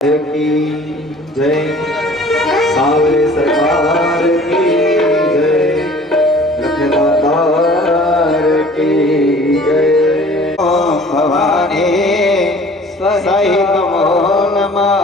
की जय, सावरे सरकार की जय, लखनदार की जय। ओम भवानी सहित नमो नमः।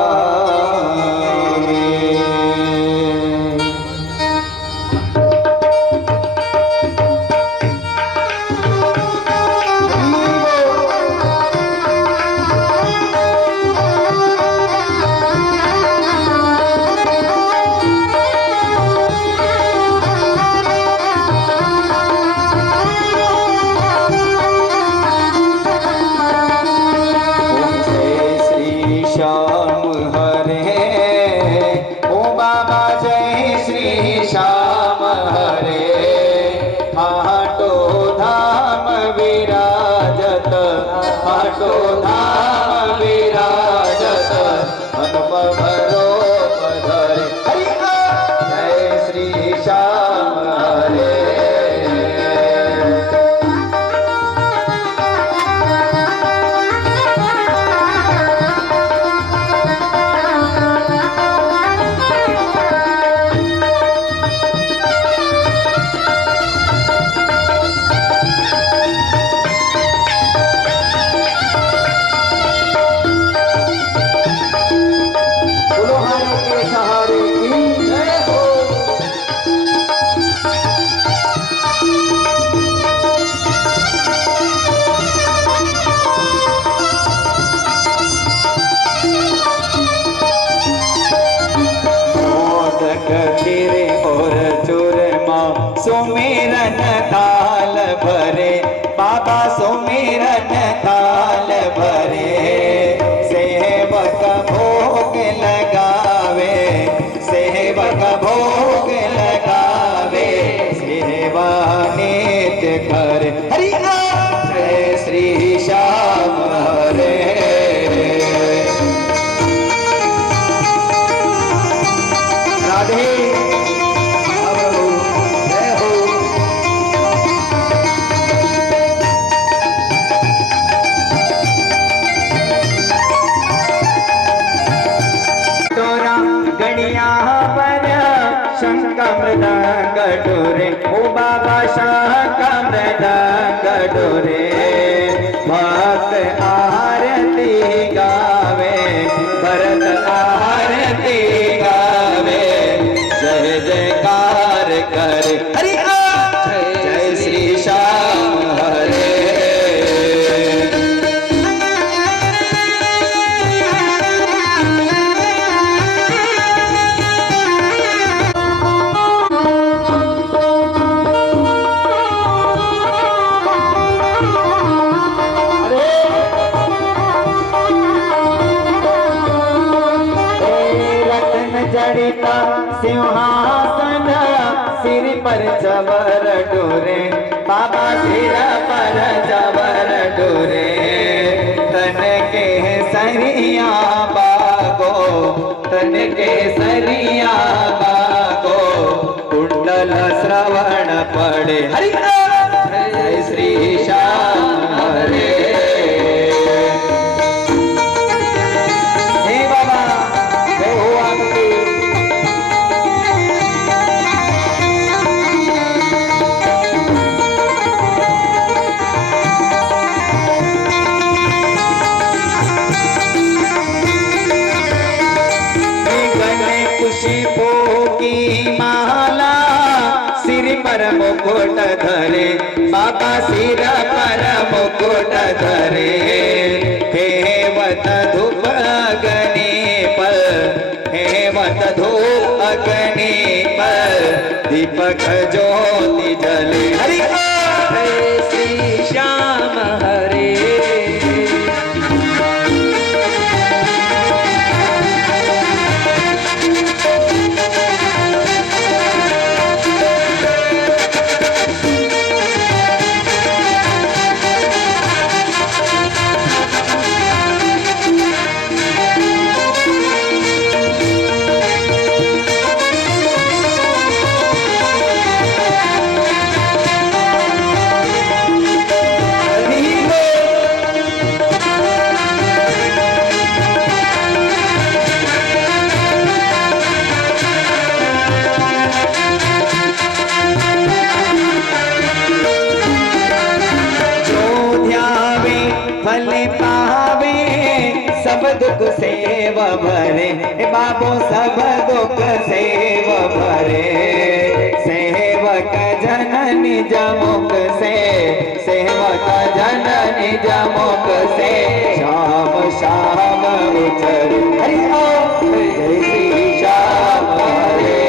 सुमिरन थाल भरे बाबा, सुमिरन थाल भरे, सेवक भोग लगावे, सेवक भोग लगावे, सेवा नित्य करे। हरि जय श्री श्याम हरे। राधे मृदंग डोरे, ओ बाबा शंख मृदंग डोरे, भक्त आरती गावे, भरत आरती गावे, जय जयकार करे। हरि जय श्री श्याम हरे। जड़िता सिंहासन सिर पर जबर डोरे, बाबा सिर पर जबर डोरे, तन के सरिया बागो, तन के सरिया बागो, कुंडल श्रवण पड़े। हरि जय श्री श्याम हरे। मुकुट धरे बाबा, सिर पर मुकुट धरे, हेवत धूप अग्नि पर, हेवत धूप अग्नि पर, दीपक ज्योति जले। हरि जय श्री श्याम हरे। दुख सेव भरे, बाबो सब दुख सेव भरे। सेवक जननी जमुख से, सेवक जननी जमुख से, श्याम श्याम उचर हरि ओम जय श्री श्याम हरे।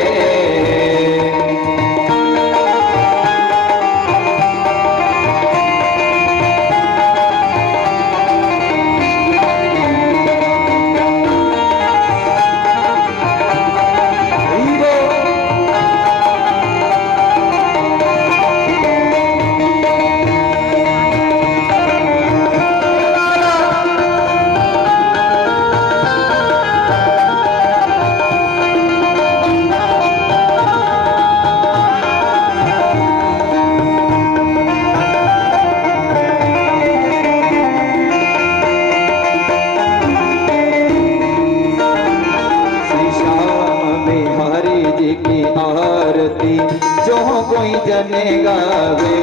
जो कोई जने गावे,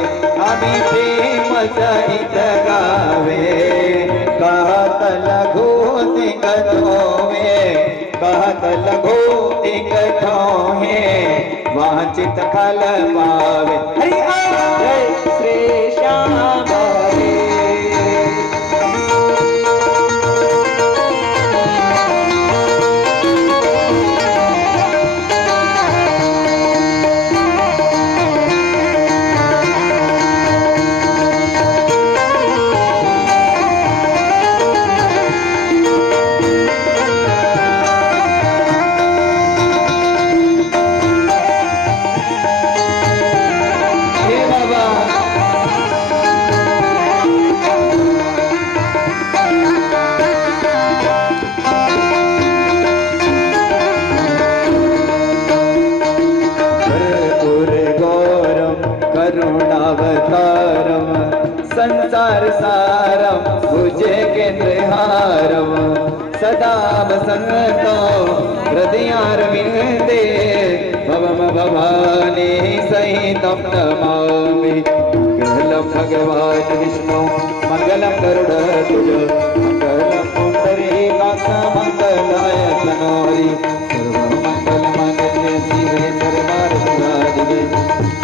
अभी प्रेम सहित गावे। कहत लघु दिगठों में, कहत लघु दिगठों में, वांछित फल पावे। हरि ओम जय श्री श्याम हरे। करुणावतारम संसार सारम भुजे केन्द्रहारम सदा वसन्तो हृदयारविन्दे भवम भवानी सहितं नमामि। मंगलम भगवान विष्णु मंगलम गरुड़ध्वज मंगलम पुंडरीकाक्ष मंगलाय तनोहरि सर्वमंगलमांगल्ये शिवे सर्वार्थसाधिके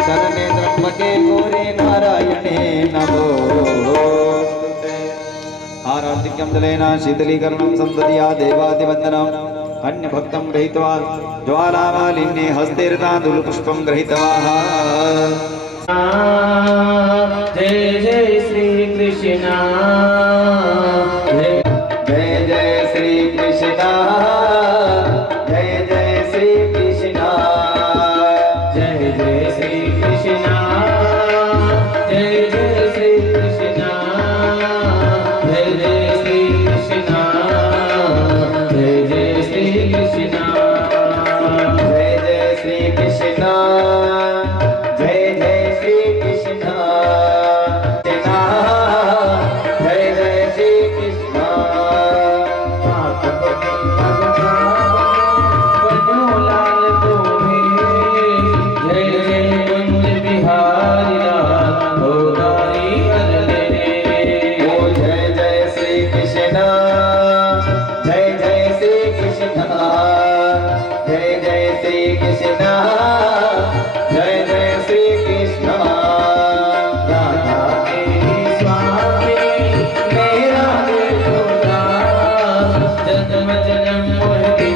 शरण्ये त्र्यंबके गौरी नारायणे नमोस्तुते। आराधिक्यं जलेन शीतलीकरणं संदद्या देवादिवन्दनम् अन्यभक्तं गृहीत्वा ज्वालामालिन्ये हस्तेर्तान्दूलपुष्पं गृहीतवाः। जय जय श्री कृष्ण, जय जय श्री कृष्ण, जय जय श्री कृष्ण, जय जय श्री कृष्ण, जय जय श्री कृष्ण, जय जय श्री कृष्ण, जय जय श्री कृष्ण, जय जय श्री कृष्ण, जय जय श्री कृष्ण, जय जय श्री कृष्ण। लाल जय जय कुंज बिहारी लाल गोदारी ओ जय जय श्री कृष्ण, जय जय श्री कृष्ण, जय जय श्री कृष्ण, जय जय श्री कृष्ण। राधा तेरी स्वामी मेरा दिलदार, जन्म जन्म मोहि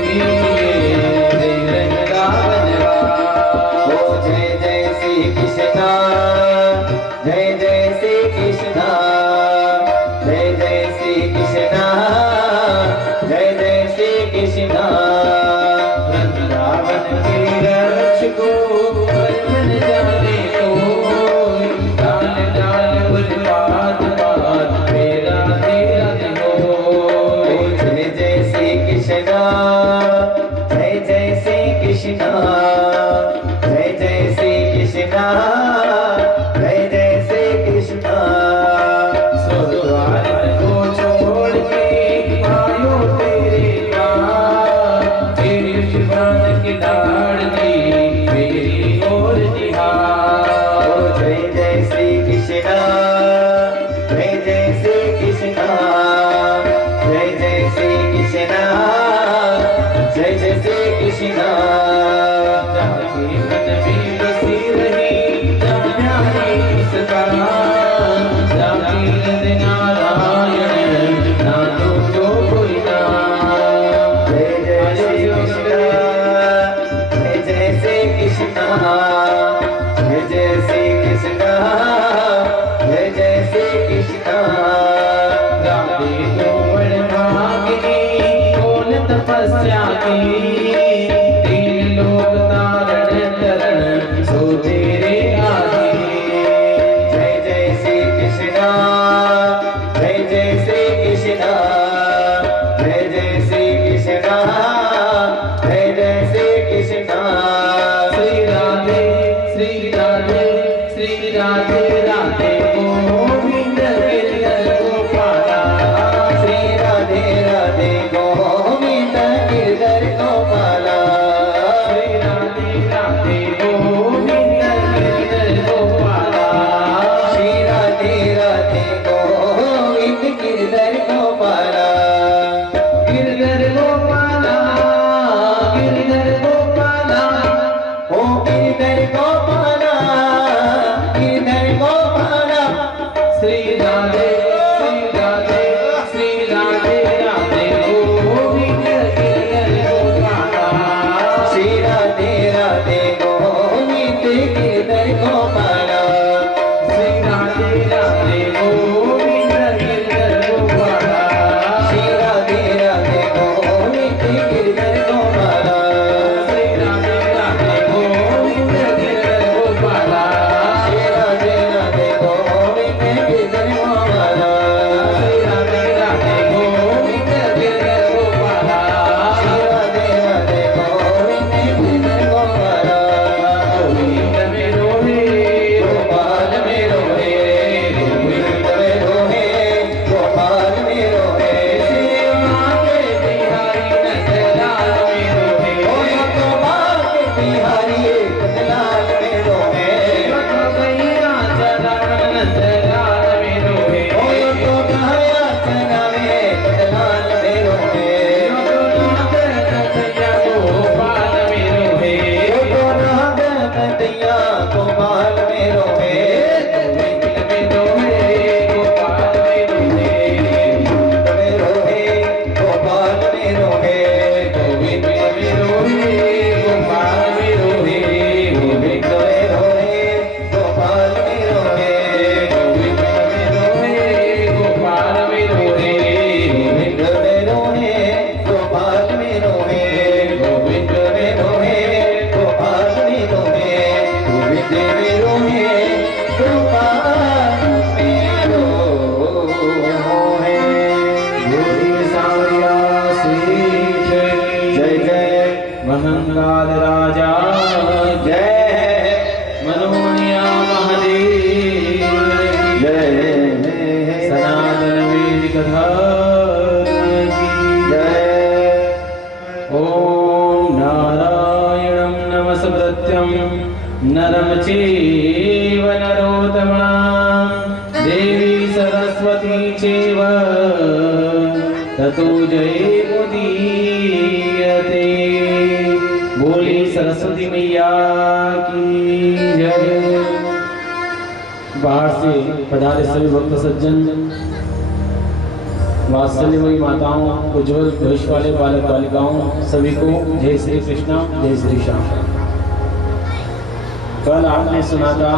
ओ जय जय श्री कृष्ण, जय जय श्री कृष्ण, जय जय श्री कृष्ण, जय जय श्री कृष्ण। वृंदावन के रक्षको बन जाने को, डाल डाल उन्माद पाद मेरा तेरा हो। ओ जय जय श्री कृष्ण, जय जय श्री कृष्ण, जय जय श्री कृष्ण, जय जय श्री कृष्ण। स्वद्वार को छोड़ के आयो तेरे द्वार, तेरी शिवान की दाढ़ दी मेरी ओर निहार। ओ जय जय श्री कृष्ण, जय जय श्री कृष्ण, जय जय श्री कृष्ण, तपस्या की, तीन लोक तारण तरण सो तेरे आगे। जय जय श्री कृष्णा, जय जय श्री कृष्णा, जय जय श्री कृष्णा, जय जय श्री कृष्णा। श्री राधे श्री राधे श्री राधे राधे गोविंद गिरधर गोपाला। श्री राधे राधे गोविंद गिरधर गोपाला। श्री राधे राधे गोविंद गिरधर गोपाला। श्री राधे राधे गोविंद गिरधर गोपाला। गिरधर गोपाला, गिरधर गोपाला, ओ गिरधर गोपाला, गिरधर गोपाला। श्री राधे श्री राधे राधे गोविंद गिरधर गोपाला। श्री राधे राधे गोविंद गिरधर गोपाला। श्री राधे राधे गोविंद गिरधर गोपाला। श्री राधे राधे गोविंद गिरधर गोपाला। श्री राधे राधे गोविंद गिरधर गोपाला। श्री राधे राधे गोविंद गिरधर गोपाला। श्री राधे राधे गोविंद गिरधर गोपाला। श्री राधे राधे गोविंद गिरधर गोपाला। गोविंद में रोहे गोपाल में रोहे, गोविंद में रोहे, गोपाल में रोहे। मांगे बिहारी नंदलाल में रोहे। ओ गोपाल के बिहारी नंदलाल में रोहे। मैया चरण नंदलाल में रोहे। ओ तो कहया चनावे नंदलाल में रोहे। गोपाल में रोहे। ओ तो नाग कन्हैया गोपाल में रोहे। गोविंद में रोहे गोपाल में रोहे। गोविंद में रोहे, गोपाल में रोहे। गोविंद में रोहे गोपाल में रोहे। गोविंद में रोहे, गोपाल में रोहे। गोविंद में रोहे गोपाल में रोहे। गोविंद में रोहे, गोपाल में रोहे। गोविंद में रोहे, गोपाल में रोहे। गोविंद में रोहे, गोपाल में रोहे। गोरी सावरिया श्रीश की जय जय महंगाल राजा जय मनोनिया महादेव की जय सनातन वेद कथा की जय। ओम नारायणं नमस्कृत्यं नरं चैव नरोत्तमं देवी सरस्वती चैव ततो जयमुदीयते। बोली सरस्वती मैया की जय। बाहर से पधारे सभी भक्त सज्जन, वात्सल्यमयी माताओं, उज्जवल भविष्य वाले बालक बालिकाओं, सभी को जय श्री कृष्णा, जय श्री श्याम। कल आपने सुना था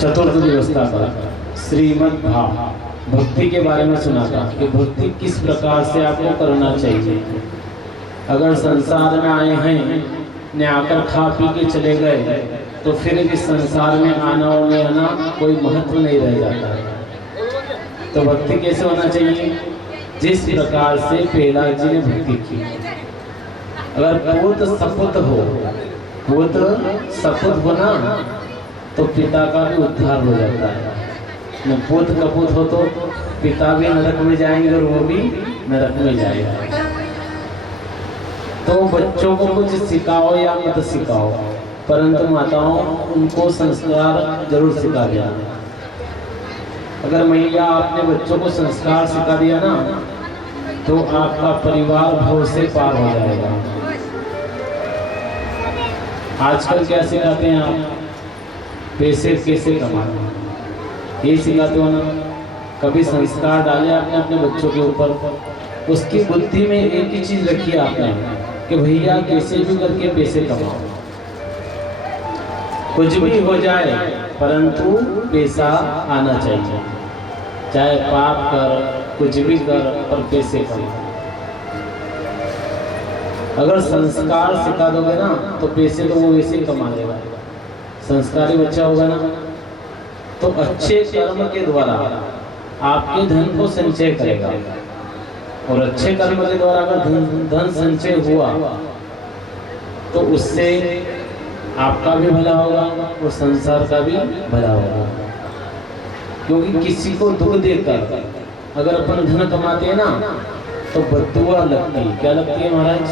चतुर्थ व्यवस्था का श्रीमद् भाव भक्ति के बारे में सुना था कि भक्ति किस प्रकार से आपको करना चाहिए। अगर संसार में आए हैं ने आकर खा पी के चले गए तो फिर इस संसार में आना और नहीं आना कोई महत्व नहीं रह जाता है। तो भक्ति कैसे होना चाहिए? जिस प्रकार से प्रहलाद जी ने भक्ति की। अगर पुत्र सपुत हो, पुत्र सपुत हो ना तो पिता का भी उद्धार हो जाता है। न पुत्र कपूत हो तो पिता भी नरक में जाएंगे और वो भी नरक में जाएगा। तो बच्चों को कुछ सिखाओ या मत सिखाओ, परंतु माताओं उनको संस्कार जरूर सिखा देना। अगर मैया आपने बच्चों को संस्कार सिखा दिया ना तो आपका परिवार भव से पार हो जाएगा। आजकल क्या सिखाते हैं आप? पैसे कैसे कमाना, ये सिखाते हो ना। कभी संस्कार डाले आपने अपने बच्चों के ऊपर, उसकी बुद्धि में एक ही चीज रखी आपने कि भैया कैसे भी करके पैसे कमाओ, कुछ भी हो जाए परंतु पैसा आना चाहिए। चाहे पाप कर कुछ भी कर पर पैसे कमा। अगर संस्कार सिखा दोगे ना तो पैसे तो वो वैसे ही कमा लेगा। संस्कारी बच्चा होगा ना तो अच्छे कर्म के द्वारा आपके धन को संचय करेगा, और अच्छे कर्म के द्वारा अगर धन संचय हुआ तो उससे आपका भी भला होगा और संसार का भी भला होगा। क्योंकि किसी को दुख देकर अगर अपन धन कमाते हैं ना तो बद्दुआ लगती है। क्या लगती है महाराज?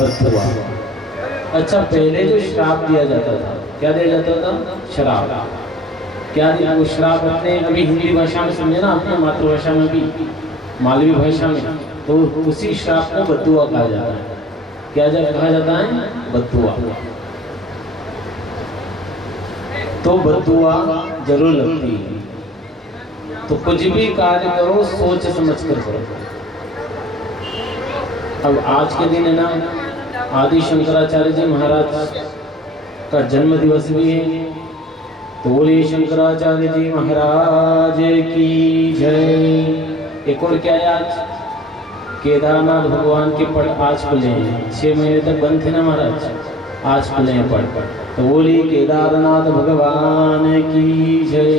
बद्दुआ। अच्छा, पहले जो श्राप दिया जाता था, क्या दिया जाता था? श्राप। क्या दिया? वो श्राप अपने अभी हिंदी भाषा में समझे ना, अपने मातृभाषा में भी, मालवी भाषा में, तो उसी श्राप को बद्दुआ कहा जाता है। क्या कहा जाता है? बद्दुआ। तो बद्दुआ जरूर लगती है। तो कुछ भी कार्य करो सोच समझ कर करो। अब आज के दिन है ना, आदि शंकराचार्य जी महाराज का जन्म दिवस भी है। तो बोलिए शंकराचार्य जी महाराज की जय। एक और क्या है आज? केदारनाथ भगवान के पट आज खुले हैं। 6 महीने तक बंद थे ना महाराज, आज खुले हैं पट। तो बोलिए केदारनाथ भगवान की जय।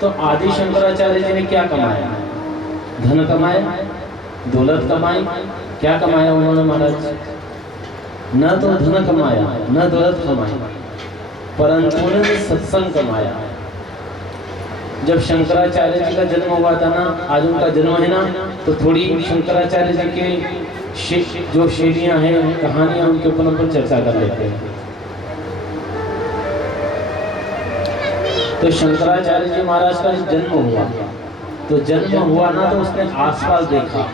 तो आदि शंकराचार्य जी ने क्या कमाया? धन कमाया, दौलत कमाई। क्या कमाया उन्होंने महाराज? न तो धन कमाया न दौलत कमाई, परंतु उन्होंने सत्संग कमाया। जब शंकराचार्य जी का जन्म हुआ था ना, आज उनका जन्म है ना, तो थोड़ी शंकराचार्य जी के जो शैलियां हैं, कहानियां, उनके ऊपर चर्चा कर लेते हैं। तो शंकराचार्य जी महाराज का जन्म हुआ, तो जन्म हुआ ना तो उसने आसपास देखा,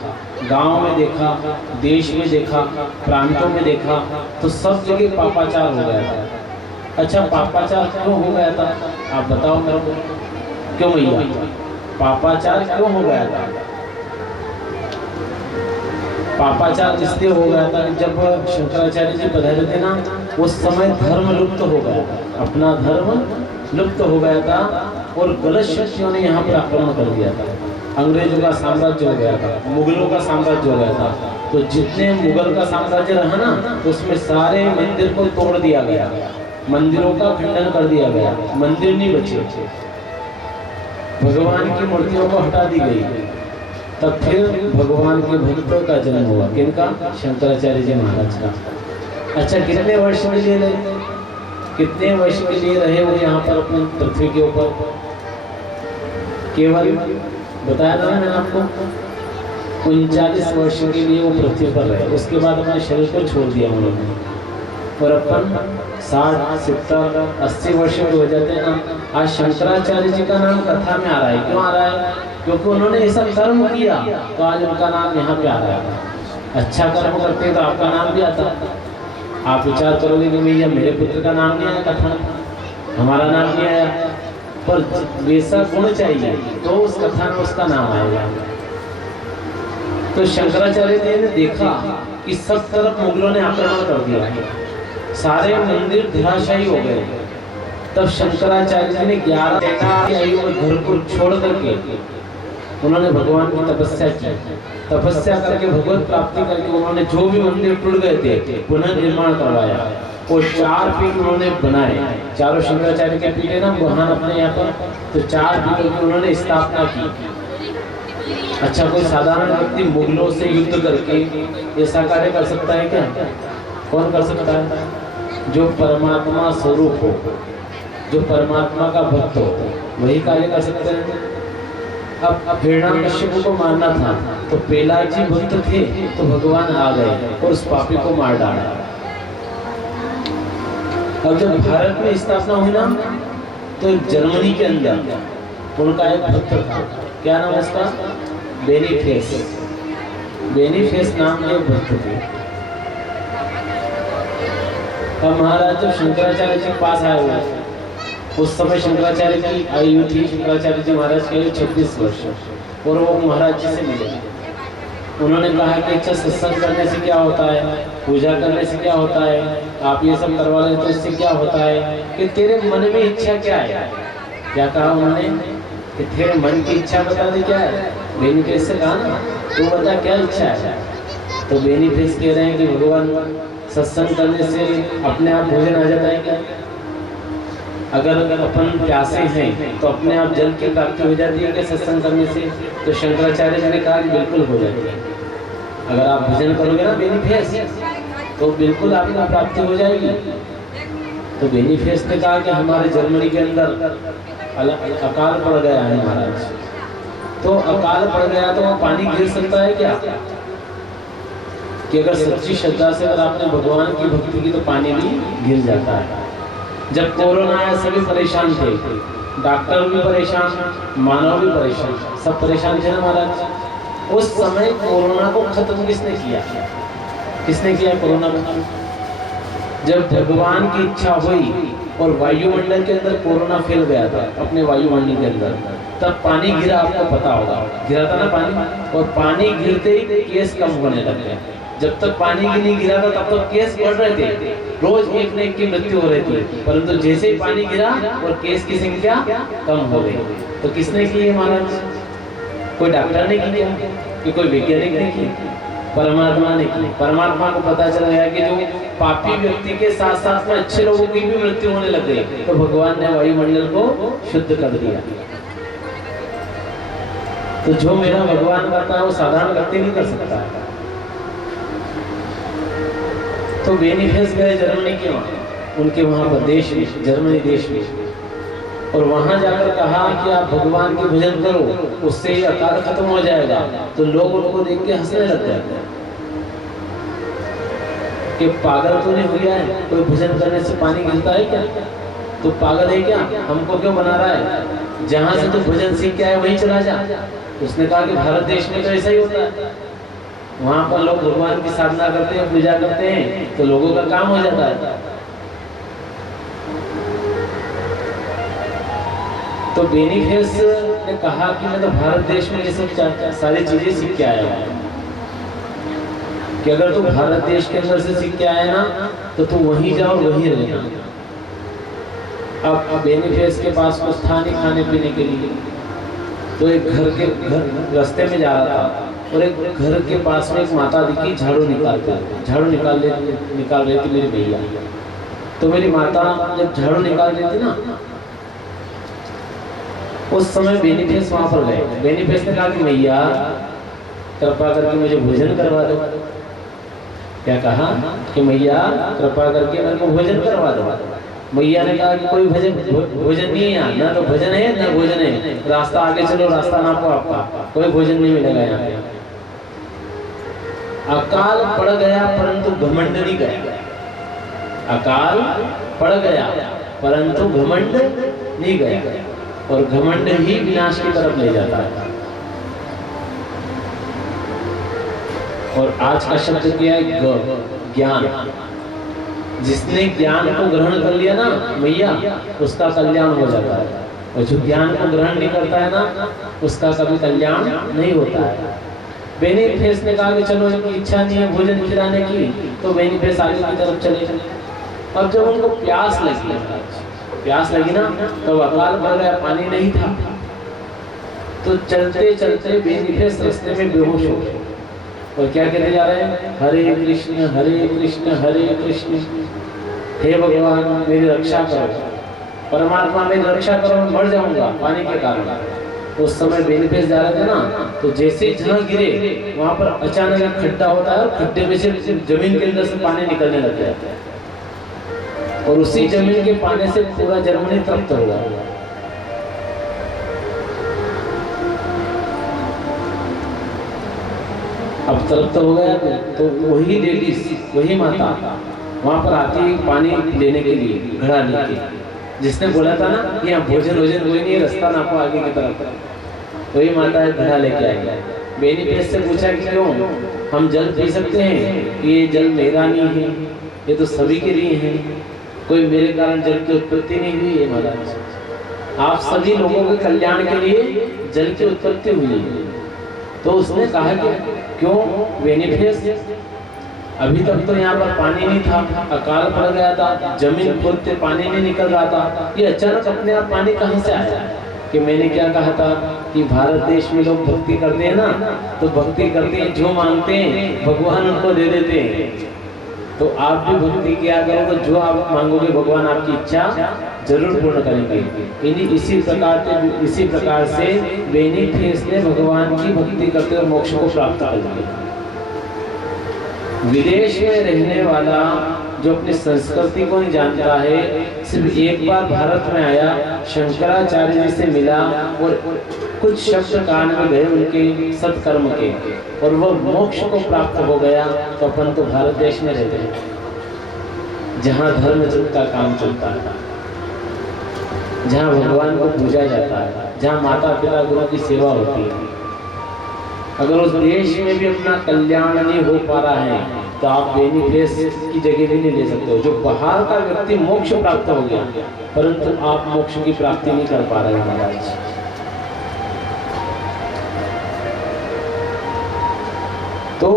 गांव में देखा, देश में देखा, प्रांतों में देखा, तो सब जगह पापाचार हो गया था। अच्छा, पापाचार क्यों हो गया था? आप बताओ मेरे को, क्यों भैया पापाचार क्यों हो गया था? पापाचार इसलिए हो गया था जब शंकराचार्य जी पधारे थे ना, उस समय धर्म लुप्त हो गया था, अपना धर्म लुप्त हो गया था, और गलत शक्तियों ने यहाँ पर आक्रमण कर दिया था। अंग्रेजों का साम्राज्य हो गया था, मुगलों का साम्राज्य हो गया था। तो जितने मुगल का साम्राज्य रहा ना, तो उसमें सारे मंदिर को तोड़ दिया गया, मंदिरों का खंडन कर दिया गया, मंदिर नहीं बचे, भगवान की मूर्तियों को हटा दी गई। तब फिर भगवान के भक्तों का जन्म हुआ। किनका? शंकराचार्य जी महाराज का। अच्छा, कितने वर्ष के लिए रहे? कितने वर्ष के लिए रहे वो यहाँ पर अपने पृथ्वी के ऊपर? केवल बताया था मैंने आपको, 39 वर्ष के लिए वो पृथ्वी पर रहे। उसके बाद अपने शरीर को छोड़ दिया उन्होंने, और अपन 60, 70, 80 वर्ष में हो जाते हैं ना। आज शंकराचार्य जी का नाम कथा में आ रहा है। क्यों आ रहा है? क्योंकि उन्होंने ऐसा कर्म किया, तो आज उनका नाम यहाँ पे आ रहा है। अच्छा कर्म करते हैं तो आपका नाम भी आता है। आप विचार करोगे कि भैया मेरे पुत्र का नाम नहीं आया कथा में, हमारा नाम नहीं आया, पर वैसा गुण चाहिए तो उस कथा में उसका नाम आएगा। तो शंकराचार्य जी ने देखा कि सब तरफ मुगलों ने आक्रमण कर दिया, सारे मंदिर धराशायी हो गए। तब शंकराचार्य जी ने 11 आयु में घर को छोड़ करके उन्होंने भगवान की तपस्या की। तपस्या करके भगवत प्राप्ति करके उन्होंने जो भी मंदिर टूट गए थे पुनः निर्माण करवाया, और 4 पीठ उन्होंने बनाए। चारों शंकराचार्य के पीठ है ना वहां अपने यहाँ पर, तो 4 पीठों की उन्होंने स्थापना की। अच्छा, कोई साधारण व्यक्ति मुगलों से युद्ध करके ऐसा कार्य कर सकता है क्या? कौन कर सकता है? जो परमात्मा स्वरूप हो, जो परमात्मा का भक्त हो, वही कार्य कर सकते हैं। अब हिरण्यकश्यप को मारना था, तो पेलाजी जी भक्त थे, तो भगवान आ गए और उस पापी को मार डाला। अब जब भारत में स्थापना हुई ना, तो जर्मनी के अंदर उनका एक भक्त था। क्या नाम उसका? बेनीफेस। बेनीफेस नाम के भक्त थे। अब महाराज जब शंकराचार्य जी के पास आए हुए, उस समय शंकराचार्य की आयु थी, शंकराचार्य जी महाराज की आयु 26 वर्ष, और वो महाराज जी से मिले। उन्होंने कहा कि अच्छा, सत्संग करने से क्या होता है, पूजा करने से क्या होता है, आप ये सब करवा लेते तो इससे क्या होता है, कि तेरे मन में इच्छा क्या है? क्या कहा उन्होंने? कि तेरे मन की इच्छा बता दे क्या है। बेनीफेस से कहा ना, तो बता क्या इच्छा है। तो बेनीफेस कह रहे हैं कि भगवान सत्संग करने से अपने आप भोजन आ जाता है क्या? अगर अपन प्यासे हैं तो अपने आप जल की प्राप्ति हो जाती है क्या सत्संग करने से? तो शंकराचार्य जी ने कहा कि बिल्कुल हो जाती है। अगर आप भजन करोगे ना बेनीफेस तो बिल्कुल आपको प्राप्ति हो जाएगी। तो बेनीफेस ने कहा कि हमारे जर्मनी के अंदर अकाल पड़ गया है महाराज, तो अकाल पड़ गया तो पानी गिर सकता है क्या? कि अगर सच्ची श्रद्धा से अगर आपने भगवान की भक्ति की तो पानी भी गिर जाता है। जब कोरोना आया सभी परेशान थे, डॉक्टर भी परेशान, मानव भी परेशान, सब परेशान थे ना महाराज। उस समय कोरोना को खत्म किसने किया? किसने किया कोरोना को? जब भगवान की इच्छा हुई और वायुमंडल के अंदर कोरोना फैल गया था, अपने वायुमंडल के अंदर, तब पानी गिरा, आपको पता होगा, गिरा था ना पानी। और पानी गिरते ही केस कम होने लग गए। जब तक पानी की नहीं गिरा था तब तक केस बढ़ रहे थे, रोज एक न एक की मृत्यु हो रही थी। परंतु जैसे ही पानी गिरा और केस की संख्या कम हो गई। तो किसने की है महाराज? कोई डॉक्टर ने की क्या? कि कोई वैज्ञानिक ने की? परमात्मा ने की। परमात्मा को पता चल गया कि जो पापी व्यक्ति के साथ साथ में अच्छे लोगों की भी मृत्यु होने लग गई, तो भगवान ने वायुमंडल को शुद्ध कर दिया। तो जो मेरा भगवान करता है वो साधारण व्यक्ति नहीं कर सकता है। तो बेनीफेस गए जर्मनी के वहाँ, उनके वहाँ पर देश में, जर्मनी देश में, और वहाँ जाकर कहा कि आप भगवान के भजन करो, उससे ये अकाल खत्म हो जाएगा। तो लोग उनको देख के हंसने लग जाते हैं कि पागल तो नहीं हो गया है, कोई भजन करने से पानी गिरता है क्या? तो पागल है क्या? हमको क्यों बना रहा है? जहाँ से तो भजन सीख के आए वहीं चला जा। उसने कहा कि भारत देश में तो ऐसा ही होता है, वहाँ पर लोग भगवान की साधना करते हैं, पूजा करते हैं, तो लोगों का काम हो जाता है। तो बेनीफेस ने कहा कि मैं तो भारत देश में ये सब सारी चीजें सीख के आया हूँ, कि अगर तू भारत देश के अंदर से सीख के आया ना तो तू वहीं जाओ, वहीं रहना। अब बेनीफेस के पास कुछ था नहीं खाने पीने के लिए, तो एक घर रास्ते में जा रहा था और एक घर के पास में एक माता दिखी, झाड़ू निकाल रही थी मेरी भैया। तो मेरी माता जब झाड़ू निकाल रही थी ना, उस समय बेनीफेस वहां पर गए। बेनीफेस ने कहा कि मैया कृपा करके मुझे भोजन करवा दो। क्या कहा कि मैया कृपा करके मेरे को भोजन करवा दो। मैया ने कहा कि कोई भोजन नहीं है यहाँ, ना तो भजन है ना भोजन है, रास्ता आगे चलो, रास्ता नापो आपका, कोई भोजन नहीं मिलेगा यहाँ पे। अकाल पड़ गया परंतु घमंड नहीं गया। अकाल पड़ गया परंतु घमंड नहीं गया, और घमंड ही विनाश की तरफ ले जाता है। और आज का शब्द क्या है? ज्ञान। जिसने ज्ञान को ग्रहण कर लिया ना मैया, उसका कल्याण हो जाता है, और जो ज्ञान को ग्रहण नहीं करता है ना, उसका कभी कल्याण नहीं होता है। बेनीफेस ने कहा कि चलो इनकी इच्छा नहीं है भोजन खिलाने की, तो बेनीफेस आगे की तरफ चले। अब जब उनको प्यास लगी ना, तो अकाल पड़ गया, पानी नहीं था। तो चलते चलते बेनीफेस रास्ते में बेहोश हो गए, और क्या कहते जा रहे हैं? हरे कृष्ण हरे कृष्ण हरे कृष्ण, हे भगवान मेरी रक्षा करो, परमात्मा मेरी रक्षा करो, मैं मर जाऊंगा पानी के कारण। उस समय बेनीफेस जा रहे थे ना, तो जैसे जहाँ गिरे वहां पर अचानक एक खड्डा होता है, और खड्डे में से जमीन के अंदर से पानी निकलने लग जाता है, और उसी जमीन के पानी से पूरा जर्मनी तृप्त हो गया। अब तृप्त हो गया तो वही लेडीज, वही माता वहां पर आती है पानी लेने के लिए, घड़ा लेके। जिसने बोला था ना कि यहाँ भोजन कोई नहीं, रास्ता नापो आगे की तरफ, वही माता घड़ा लेके आई। बेनीफेस से पूछा कि क्यों, हम जल पी सकते हैं? ये जल मेरा नहीं है, ये तो सभी के लिए है, कोई मेरे कारण जल की उत्पत्ति नहीं हुई है महाराज, आप सभी लोगों के कल्याण के लिए जल की उत्पत्ति हुई है। तो उसने कहा कि क्यों बेनीफेस, अभी तक तो यहाँ पर पानी नहीं था, अकाल पड़ गया था, जमीन खोदते पानी नहीं निकल रहा था, ये अचानक अपने आप पानी कहाँ से आया? कि मैंने क्या कहा था कि भारत देश में लोग भक्ति करते हैं ना, तो भक्ति करते हैं, जो मांगते हैं भगवान उनको दे देते हैं। तो आप भी भक्ति किया करोगे, जो आप मांगोगे भगवान आपकी इच्छा जरूर पूर्ण करेंगे। इसी प्रकार से बेनीफियस ने भगवान की भक्ति करते हुए मोक्ष को प्राप्त कर लिया। विदेश में रहने वाला जो अपनी संस्कृति को नहीं जानता है, सिर्फ एक बार भारत में आया, शंकराचार्य जी से मिला और कुछ शब्द कान में गए उनके सत्कर्म के, और वह मोक्ष को प्राप्त हो गया। तो अपन तो भारत देश में रहते हैं जहाँ धर्म का काम चलता है, जहाँ भगवान को पूजा जाता है, जहाँ माता पिता गुरु की सेवा होती है। अगर उस देश में भी अपना कल्याण नहीं हो पा रहा है तो आप बेनीफियस की जगह भी नहीं ले सकते हो। जो बाहर का व्यक्ति मोक्ष प्राप्त हो गया, परंतु आप मोक्ष की प्राप्ति नहीं कर पा रहे हैं महाराज। तो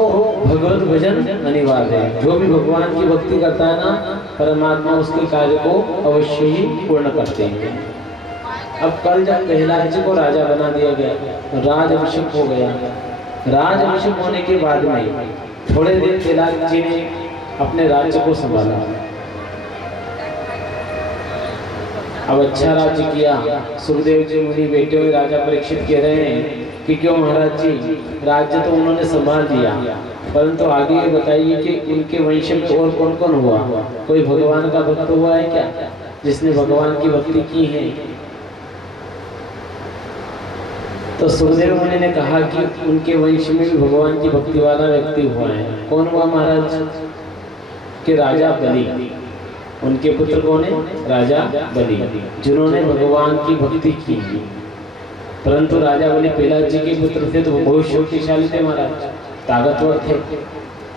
भगवत भजन अनिवार्य है। जो भी भगवान की भक्ति करता है ना, परमात्मा उसके कार्य को अवश्य ही पूर्ण करते हैं। अब कल जब प्रहलाद जी को राजा बना दिया गया, राज अभिषेक हो गया। राज अभिषेक होने के बाद में थोड़े दिन प्रहलाद जी ने अपने राज्य को संभाला। अब अच्छा राज्य किया। सुखदेव जी मुनि बेटे हुए राजा परीक्षित कह रहे हैं कि क्यों महाराज जी, राज्य तो उन्होंने संभाल दिया, परंतु आगे ये बताइए कि उनके वंश में और कौन कौन हुआ? कोई भगवान का भक्त हुआ है क्या जिसने भगवान की भक्ति की है? तो सुखदेव मुनि ने कहा कि उनके वंश में भी भगवान की भक्ति वाला व्यक्ति हुआ है। कौन हुआ महाराज? के राजा बलि। उनके पुत्र कौन है? राजा बलि, जिन्होंने भगवान की भक्ति की। परंतु राजा बलि प्रहलाद जी के पुत्र थे, तो वो बहुत शक्तिशाली थे महाराज, ताकतवर थे।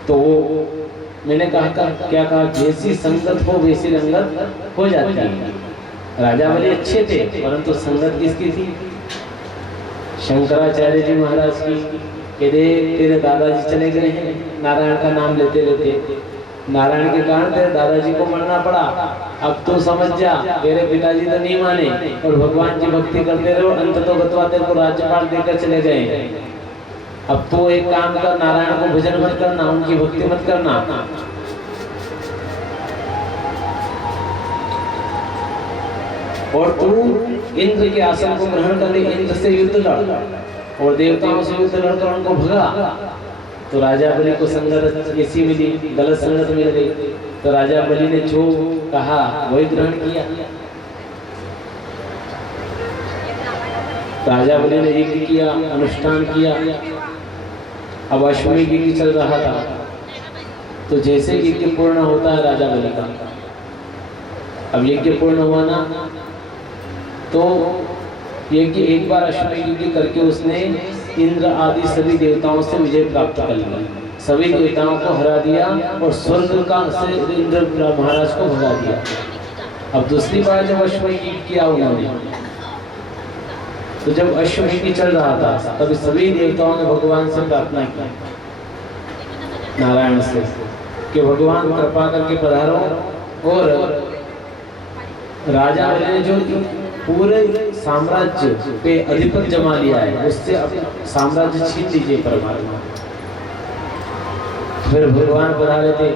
तो वो मैंने कहा क्या कहा, जैसी संगत हो वैसी रंगत हो जाती है। राजा बलि अच्छे थे, परंतु संगत किसकी थी? शंकराचार्य जी महाराज की। कि तेरे दादाजी चले गए हैं, नारायण का नाम लेते लेते, नारायण के कारण तेरे दादाजी को मरना पड़ा। अब तो समझ जा, तेरे पिताजी तो नहीं माने और भगवान की भक्ति करते रहो, अंत तो बतवा तेरे को राज्यपाल देकर चले गए। अब तो एक काम कर, नारायण को भजन मत करना, उनकी भक्ति मत करना। और तू इंद्र के आसन को ग्रहण कर ले, इंद्र से युद्ध लड़ और देवताओं से युद्ध लड़कर उनको भगा। तो राजा बलि को संगत ऐसी मिली, गलत संगत मिल गई। तो राजा बलि ने जो कहा वही ग्रहण किया। राजा बलि ने यज्ञ किया, अनुष्ठान किया। अब अश्वमेध यज्ञ चल रहा था, तो जैसे यज्ञ पूर्ण होता है राजा बलि का, अब यज्ञ पूर्ण हुआ ना, तो यज्ञ एक बार अश्वमेध यज्ञ करके उसने इंद्र आदि सभी देवताओं से विजय प्राप्त कर लिया, सभी देवताओं को हरा दिया और स्वर्ग का से इंद्र महाराज को भगा दिया। अब दूसरी बार जब अश्वमेध यज्ञ किया उन्होंने, तो जब अश्वमेध यज्ञ चल रहा था, तब सभी देवताओं ने भगवान से प्रार्थना की, नारायण से, कि भगवान कृपा करके पधारो और राजा ने जो पूरे साम्राज्य पे अधिपति जमा लिया है, उससे अपना साम्राज्य छीन लीजिए परमात्मा। फिर भगवान पधारे थे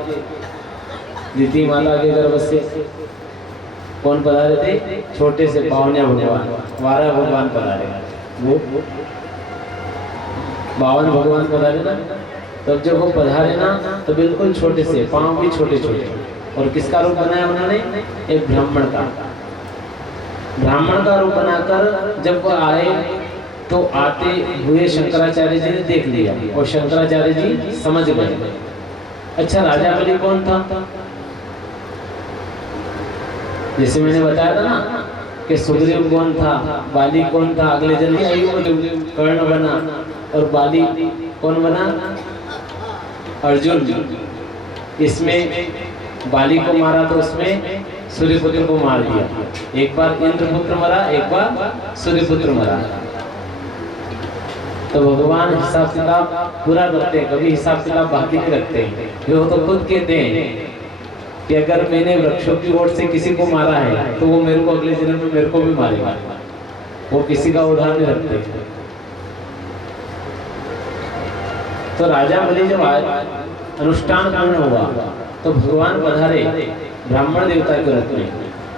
दिति माता के गर्भ से। कौन पधारे थे? छोटे से पावनिया भगवान, 12 भगवान पधारे। वो 52 भगवान पधारे ना, तब जब वो पधारे ना, तो बिल्कुल छोटे से, पांव भी छोटे छोटे। और किसका रूप बनाया उन्होंने? एक ब्राह्मण का। ब्राह्मण का रूप बनाकर जब वो आए, तो आते हुए शंकराचार्य जी ने देख लिया और शंकराचार्य जी समझ गए। अच्छा, राजा बलि कौन था? जैसे मैंने बताया था ना कि सुग्रीव कौन था, बाली कौन था, अगले जन्म में कर्ण बना, और बाली कौन बना? अर्जुन। इसमें बाली को मारा तो उसमें सूर्यपुत्र को मार दिया। एक बार इंद्रपुत्र मरा, एक बार सूर्यपुत्र मरा। तो भगवान हिसाब किताब पूरा रखते हैं, कभी हिसाब किताब बाकी नहीं रखते हैं। वो तो खुद कहते हैं कि अगर मैंने वृक्षों की ओर से किसी को मारा है, तो वो मेरे को अगले जन्म में मेरे को भी मारेगा। वो किसी का उधार नहीं रखते। तो राजा बलि जब आए, अनुष्ठान पूर्ण हुआ तो भगवान पधारे ब्राह्मण देवता के रूप में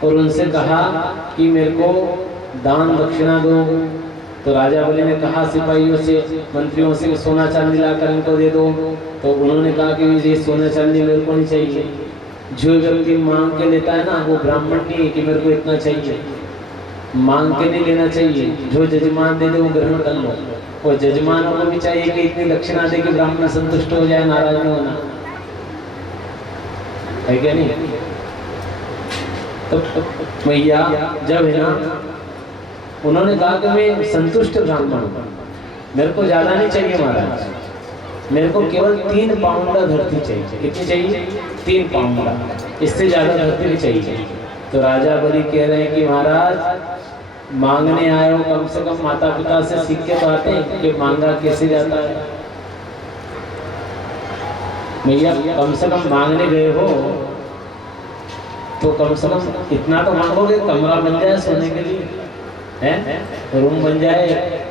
और उनसे कहा कि मेरे को दान दक्षिणा दो। तो राजा बलि ने कहा सिपाहियों से, मंत्रियों से, सोना चांदी लाकर इनको दे दो। तो उन्होंने कहा कि ये सोना चांदी मेरे को नहीं चाहिए। जो व्यक्ति मांग के लेता है ना, वो ब्राह्मण नहीं है कि मेरे को इतना चाहिए। मांग के नहीं लेना चाहिए, जो जजमान दे दे वो ग्रहण कर लो। और जजमानों को भी चाहिए कि इतनी दक्षिणा दे कि ब्राह्मण संतुष्ट हो जाए, नाराज नहीं होना, है क्या नहीं? तो मैया जब है ना, उन्होंने कहा कि मैं संतुष्ट ब्राह्मण हूं, मेरे को ज्यादा नहीं चाहिए महाराज, मेरे को केवल 3 पाउंड का धरती चाहिए। कितनी चाहिए? 3 पाउंड का, इससे ज्यादा धरती नहीं चाहिए। तो राजा बलि कह रहे हैं कि महाराज मांगने आए हो, कम से कम माता पिता से सीख के तो आते हैं कि मांगा कैसे जाता है। भैया कम से कम मांगने गए हो तो कम से कम इतना तो मांगोगे, कमरा बन जाए सोने के लिए, है रूम बन जाए।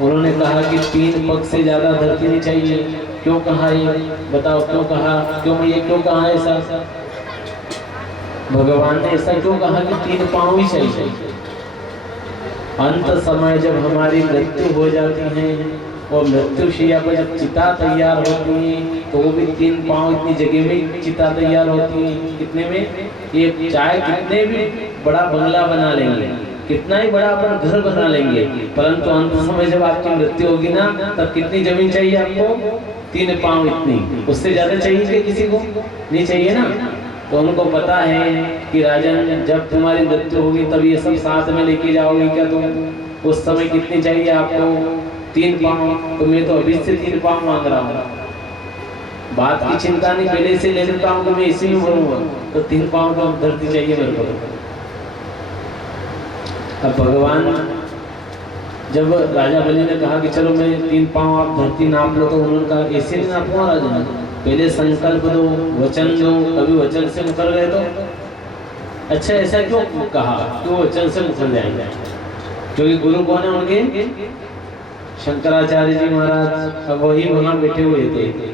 उन्होंने कहा कि 3 पग से ज्यादा धरती नहीं चाहिए। क्यों कहा ये बताओ, क्यों कहा, क्यों ये क्यों कहा ऐसा? भगवान ने ऐसा क्यों कहा कि 3 पांव ही चाहिए? अंत समय जब हमारी मृत्यु हो जाती है और मृत्यु शैया पर जब चिता तैयार होती है तो वो भी 3 पांव इतनी जगह में चिता तैयार होती है। कितने में? ये चाहे कितने भी बड़ा बंगला बना लेंगे, कितना ही बड़ा अपन घर बना लेंगे, परंतु अंत समय जब आपकी मृत्यु होगी ना, तब कितनी जमीन चाहिए आपको? 3 पांव इतनी। उससे ज्यादा चाहिए कि किसी को नहीं चाहिए ना। तो उनको पता है कि राजन जब तुम्हारी मृत्यु होगी तब ये सब साथ में लेके जाओगे क्या तुम? उस समय कितनी चाहिए आपको? 3 पांव। तो मैं तो अभी से 3 पांव मांग रहा हूँ, बात की चिंता नहीं, पहले से ले लेता हूँ तो मैं इसी में मरूंगा। तो 3 पांव तो धरती चाहिए मेरे को। अब भगवान जब राजा बलि ने कहा कि चलो मैं 3 पांव आप धरती नाप लो, तो उन्होंने कहा ऐसे नहीं नापूंगा राजा, पहले संकल्प दो, वचन दो। कभी वचन से मुकर गए तो अच्छा ऐसा क्यों कहा? क्यों वचन से मुकर जाएंगे? क्योंकि गुरु कौन है उनके? शंकराचार्य जी महाराज। अब वही वहां बैठे हुए थे।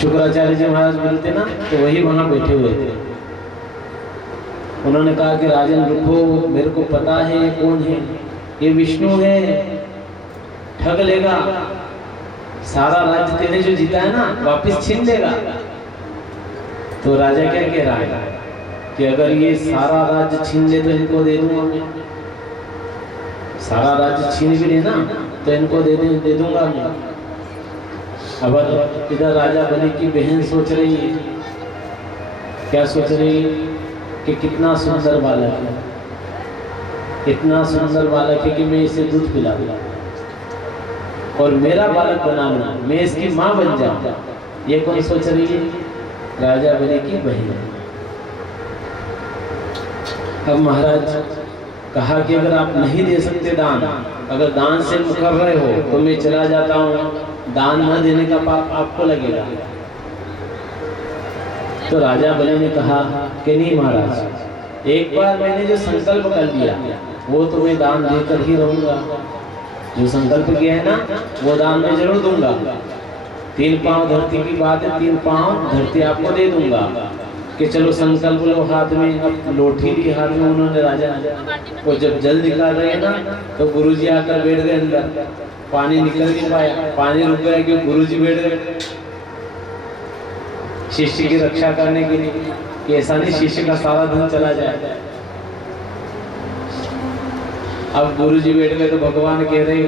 शुक्राचार्य जी महाराज बोलते ना, तो वही वहां बैठे हुए थे। उन्होंने कहा कि राजन रुको, मेरे को पता है ये कौन है, ये विष्णु है, ठग लेगा, सारा राज्य तेने जो जीता है ना वापस छीन लेगा। तो राजा क्या कह रहा है कि अगर ये सारा राज्य छीन ले तो इनको दे दूंगा मैं, सारा राज्य छीन भी लेना तो इनको दे दूंगा मैं। अब इधर राजा बलि की बहन सोच रही है, क्या सोच रही है कि कितना सुंदर बालक है, इतना सुंदर बालक है कि मैं इसे दूध पिला दूं और मेरा बालक बना लूं, मैं इसकी माँ बन जाऊं। ये कौन सोच रही है? राजा बलि की बहन। अब महाराज कहा कि अगर आप नहीं दे सकते दान, अगर दान से मुकर रहे हो तो मैं चला जाता हूँ, दान न देने का पाप आपको लगेगा। तो राजा बलि ने कहा कि नहीं महाराज, एक बार मैंने जो संकल्प कर लिया वो तो मैं दान देकर ही रहूंगा। जो संकल्प किया है ना वो दान में जरूर दूंगा। 3 पांव धरती की बात है, 3 पांव धरती आपको दे दूंगा। कि चलो संकल्प लो हाथ में। अब लोठी ली हाथ में उन्होंने राजा, वो जब जल निकाल रहे हैं ना तो गुरुजी आकर बैठ गए अंदर, पानी निकल नहीं पाया, पानी रुक गया क्यों? गुरुजी बैठ गए शिष्य की रक्षा करने के लिए कि ऐसा नहीं शिष्य का सारा धन चला जाए। अब गुरुजी बैठ गए तो भगवान कह रहे,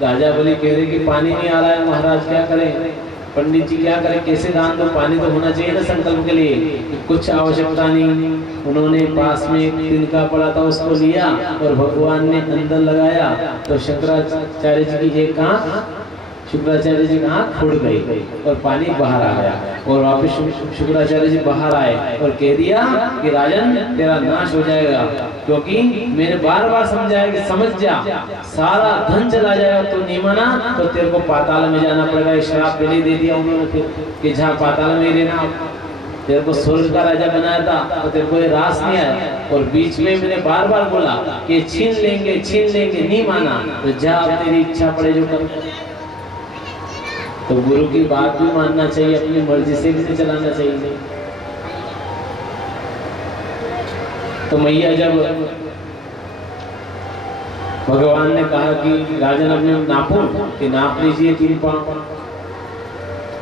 राजा बलि कह रहे कि पानी नहीं आ रहा है महाराज, क्या करें? पंडित जी क्या करें, कैसे दान दो? पानी तो होना चाहिए ना संकल्प के लिए। कुछ आवश्यकता नहीं। उन्होंने पास में एक तिनका पड़ा था उसको लिया और भगवान ने अंदर लगाया तो शंकराचार्य जी की एक आंख, शुक्राचार्य जी की आंख फूट गई और पानी बाहर आ गया। और वापस शुक्राचार्य जी बाहर आए और कह दिया कि राजन तेरा नाश हो जाएगा, क्योंकि मैंने बार बार समझाया कि समझ जा, सारा धन चला जाएगा तो नहीं माना तो तेरे को पाताल में जाना पड़ेगा। श्राप पहले दे दिया उन्होंने फिर कि जहाँ पाताल में रहना, तेरे को स्वर्ग का राजा बनाया था तो तेरे को ये रास नहीं आया, और बीच में मैंने बार बार बोला कि छीन लेंगे नहीं माना, तो जा अब तेरी इच्छा पड़े जो कर। तो गुरु की बात भी मानना चाहिए, अपनी मर्जी से भी नहीं चलाना चाहिए। तो मैया जब भगवान ने कहा कि राजन अपने नापो, कि नाप लीजिए 3 पांव,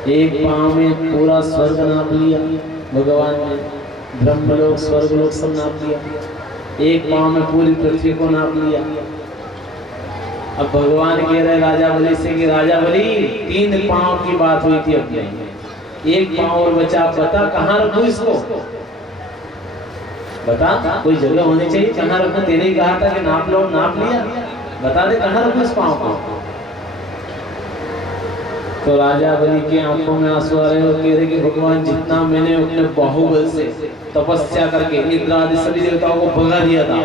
एक पांव में पूरा स्वर्ग नाप लिया भगवान ने, ब्रह्मलोक स्वर्गलोक सब नाप लिया, एक पांव में पूरी पृथ्वी को नाप लिया। अब भगवान कह रहे राजा बलि से कि राजा बलि 3 पांव की बात हुई थी, अपने एक पांव और बचा, बता कहाँ रखूं इसको, बता कोई जगह होनी चाहिए, कहाँ रखूं? तेने ही कहा था कि नाप लो, नाप लिया, बता दे कहाँ रखूं इस पांव को। तो राजा बलि की आंखों में आंसू आ रहे और कह रहे कि भगवान जितना मैंने अपने बाहुबल से तपस्या करके इंद्र आदि सभी देवताओं को भगा दिया था,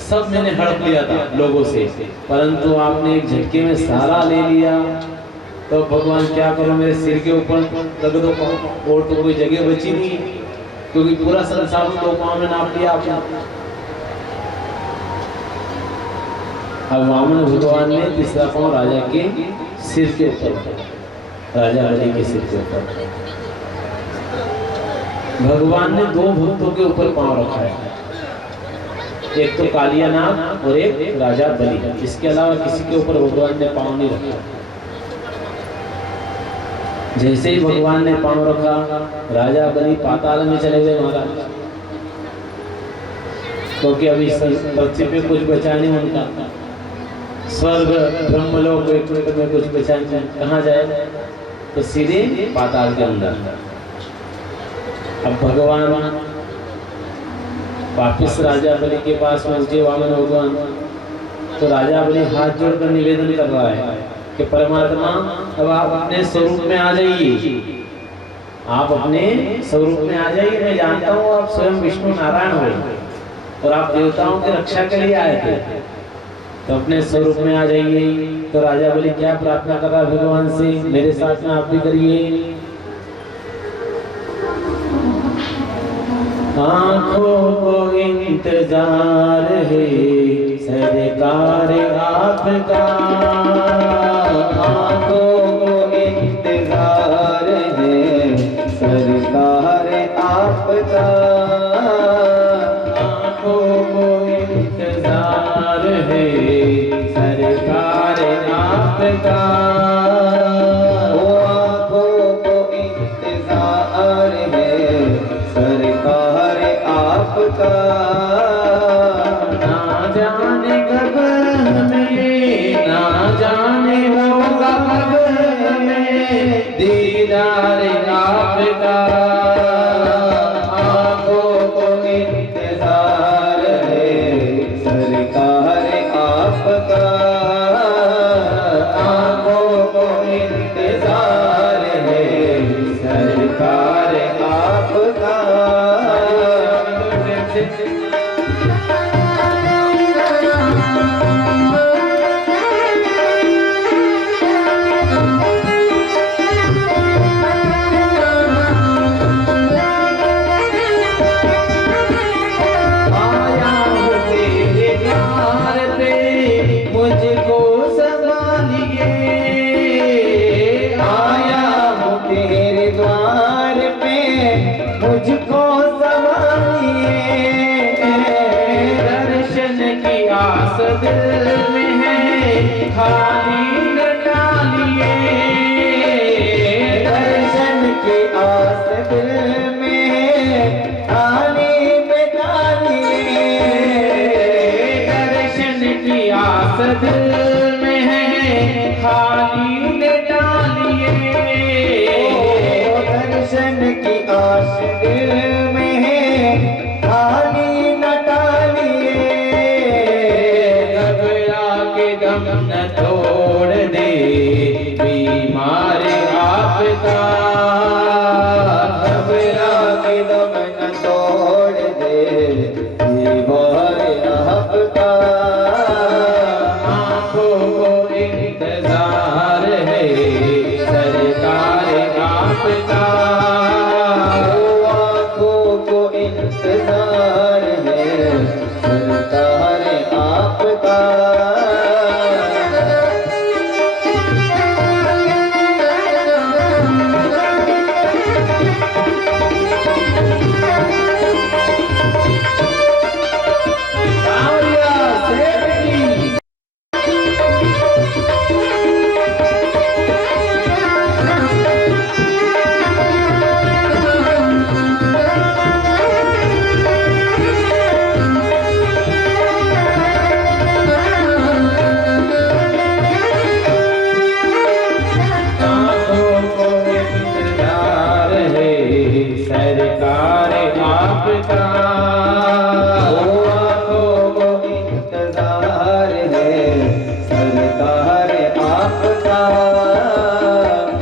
सब मैंने हड़प लिया था लोगों से, परंतु आपने एक झटके में सारा ले लिया। तो भगवान क्या करो, मेरे सिर के ऊपर रख दो, और तो कोई जगह बची नहीं, क्योंकि पूरा संसार 2 पांव में नाप लिया आपने। अब वामन भगवान ने तीसरा पांव राजा के सिर के ऊपर, राजा बलि के सिर के ऊपर भगवान ने 2 भक्तों के ऊपर पांव रखा है, एक तो कालिया नाग और एक राजा बलि, इसके अलावा किसी के ऊपर भगवान ने पांव नहीं रखा। जैसे ही भगवान ने पांव रखा, राजा बलि पाताल में चले गए महाराज, क्योंकि अभी पृथ्वी पे कुछ बचा नहीं उनका, स्वर्ग ब्रह्मलोक वैकुंठ में कुछ बचा नहीं, कहाँ जाए? तो सीधे पाताल के अंदर। अब भगवान वापिस राजा बलि के पास पहुंचे वामन भगवान, तो राजा बलि हाथ जोड़कर निवेदन कर रहा है कि परमात्मा अब आप अपने स्वरूप में आ जाइए, आप अपने स्वरूप में आ जाइए। मैं जानता हूँ आप स्वयं विष्णु नारायण हो और आप देवताओं की रक्षा के लिए आए थे, तो अपने स्वरूप में आ जाइए। तो राजा बलि क्या प्रार्थना कर रहा है भगवान से, मेरे साथ में आप भी करिए। आँखों को इंतजार है सरकार आपका, आँखों को इंतजार है सरकार आपका, आँखों को इंतजार है सरकार आपका, आँखों को इंतजार है सरकार आपका। ना जाने कब हमें, ना जाने होगा कब हमें दीदार आपका, आँखों को इंतजार है सरकार आपका, आँखों को इंतजार है सरकार आपका। आया हूँ तेरे द्वार पे मुझको संभालिए, आया हूँ तेरे द्वार पे मुझको संभालिए, दर्शन की आस दिल में है खाली न डालिए, दर्शन की आस दिल में है खाली में डालिए, दर्शन की आस दिल में है खाली न डालिए, दर्शन की आस दिल में है खाली न डालिए, घबरा के दम न तोड़िए,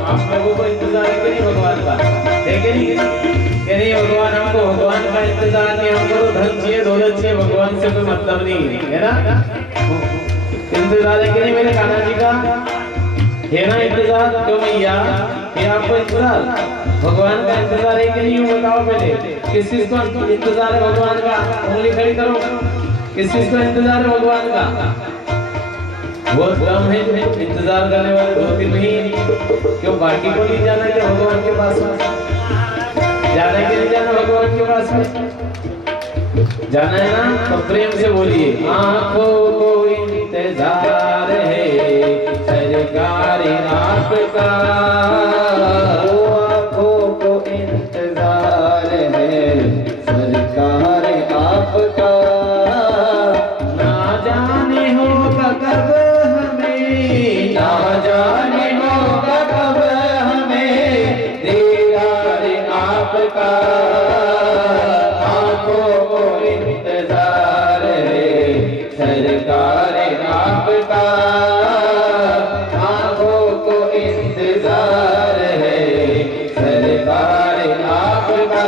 आप लोगों को इंतजार है कि नहीं भगवान का? है कि नहीं? कि नहीं भगवान, हमको भगवान का इंतजार नहीं, हमको तो धन चाहिए, दौलत चाहिए, भगवान से कोई मतलब नहीं है ना? इंतजार है कि नहीं मेरे कान्हा जी का? है ना इंतजार? क्यों मैया, ये आपको इंतजार भगवान का इंतजार है कि नहीं? बताओ पहले, किस चीज को इंतजार है भगवान का? उंगली खड़ी करो, किस चीज को इंतजार है भगवान का? बहुत कम है इंतजार करने वाले, 2-3 नहीं। क्यों बाकी को नहीं जाना क्या भगवान के पास में? जाना कि नहीं जाना भगवान के पास में? जाना है ना? तो प्रेम से बोलिए, आंखों को इंतजार है सरकार आपका, आंखों को इंतजार है सरकार आपका, ना जाने होगा कब हमें, ना जाने होगा कब हमें दीदार आपका, आंखों को इंतजार है सरकार आपका, आंखों को इंतजार है सरकार आपका।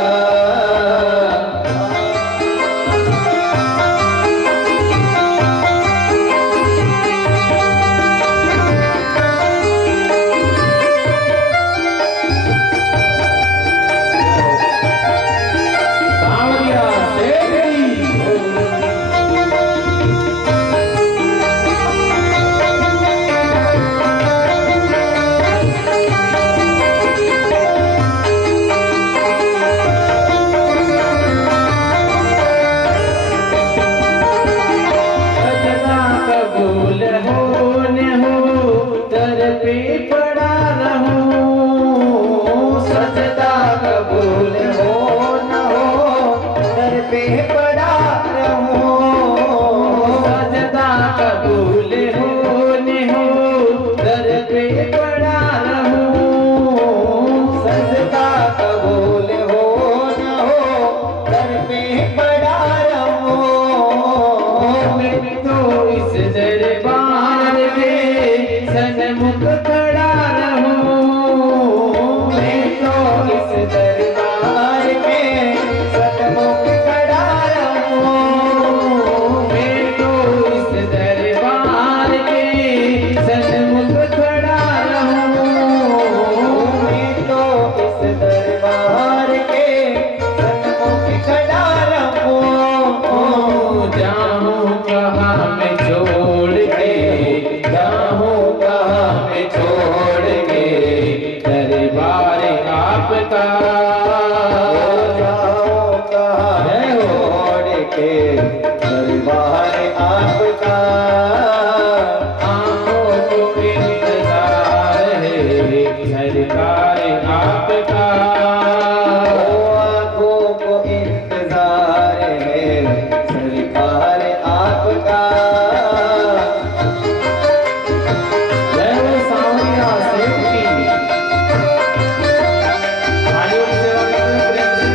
सावरिया सेठी। सजदा कबूल हो न हो, दर पे पड़ा रहूं, सजदा कबूल हो न हो दर पे पड़ा रहूं, सजदा कबूल हो न हो, दर पे पड़ा रहूं, सजदा कबूल हो न हो दर पे पड़ा रहूं, मैं तो इस दरबार में सन्मुख खड़ा रहूं, मैं तो इस दरबार में सन्मुख खड़ा रहूं, मैं तो इस दरबार में सन्मुख खड़ा रहूं, मैं तो इस दरबार के सन्मुख खड़ा रहूं, जाऊं कहाँ मैं छोड़ के, जाऊं कहाँ मैं छोड़ के दरबार आपका, जाऊं कहाँ मैं छोड़ के दरबार आपका, आंखों को इंतजार है सरकार आपका, आंखों को इंतजार है सरकार आपका। जय हो सावरिया सेठ की। तालियों की सेवा करते हैं प्रेम से।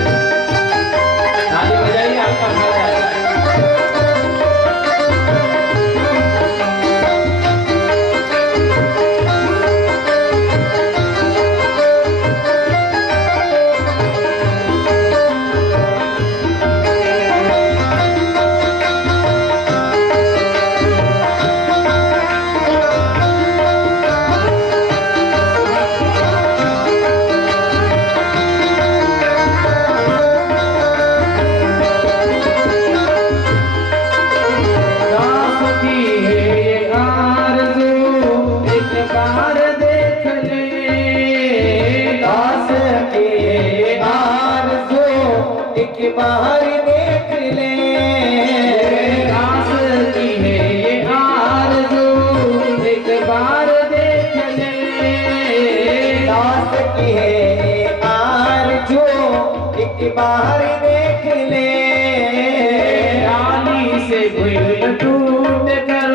ताली बजाइए, आपका भला है। दास की है ये आरज़ू, एक बार देख ले, दास की आरज़ू एक बार देख ले, दास की है ये आरज़ू, एक बार देख ले, दास की है आरज़ू एक बार देख ले, डाली से फूल टूट कर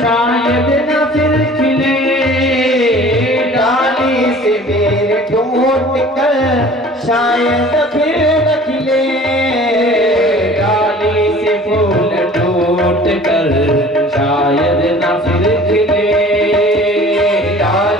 शायद न फिर खिले, डाली से बेर टूट कर शायद फिर न खिले, डाली से फूल टूट कर शायद न फिर खिले, डाली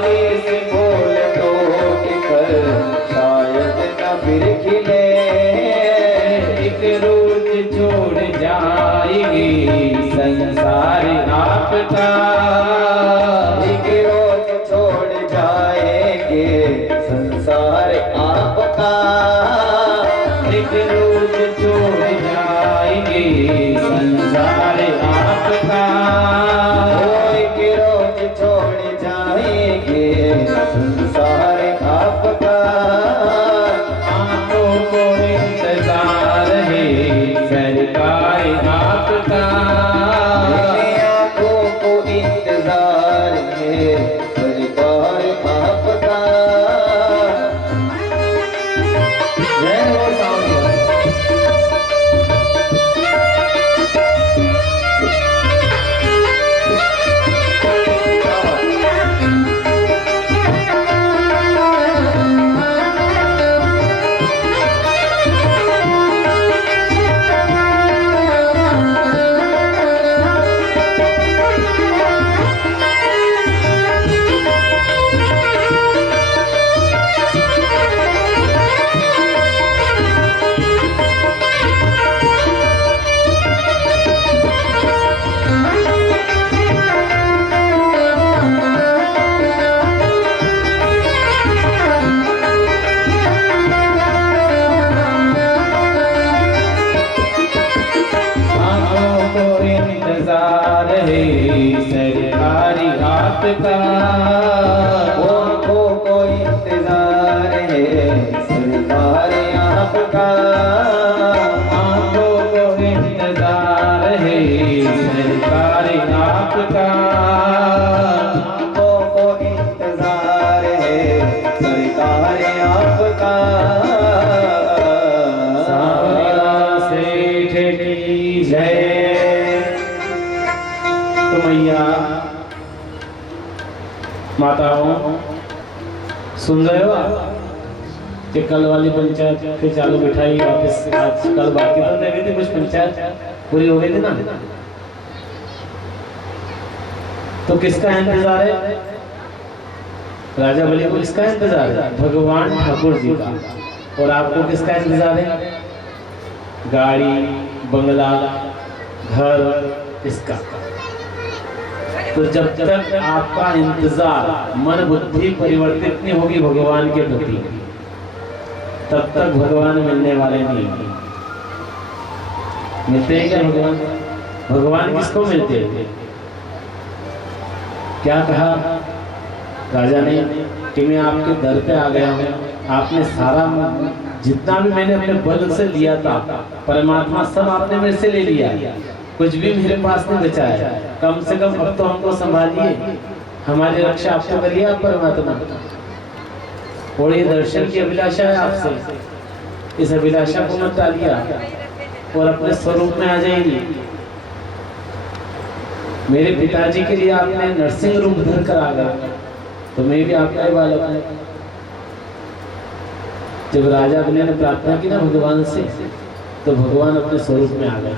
सुन रहे हो आप कि कल वाली पंचायत फिर चालू बिठाई वापस, आज कल बाकी तो नहीं थी, कुछ पंचायत पूरी हो गई थी ना। तो किसका इंतजार है? राजा बलि को किसका इंतजार है? भगवान ठाकुर जी का। और आपको किसका इंतजार है? गाड़ी, बंगला, घर, इसका। तो जब तक आपका इंतजार, मन बुद्धि परिवर्तित नहीं होगी भगवान के प्रति, तब तक भगवान मिलने वाले नहीं। मिलते हैं क्या भगवान? भगवान किसको मिलते हैं? क्या कहा राजा ने कि मैं आपके दर पे आ गया हूँ, आपने सारा जितना भी मैंने अपने बल से लिया था परमात्मा सब आपने मेरे से ले लिया, कुछ भी मेरे पास नहीं बचा है। कम से कम अब तो हमको संभालिए, हमारी रक्षा आपको करिए आप परमात्मा। और ये दर्शन की अभिलाषा है आपसे, इस अभिलाषा को मत टालिए और अपने स्वरूप में आ जाइए। मेरे पिताजी के लिए आपने नरसिंह रूप धर कर आ गए, तो मैं भी आपका ही बालक हूं। जब राजा बलि ने प्रार्थना की ना भगवान से, तो भगवान अपने स्वरूप में आ गए।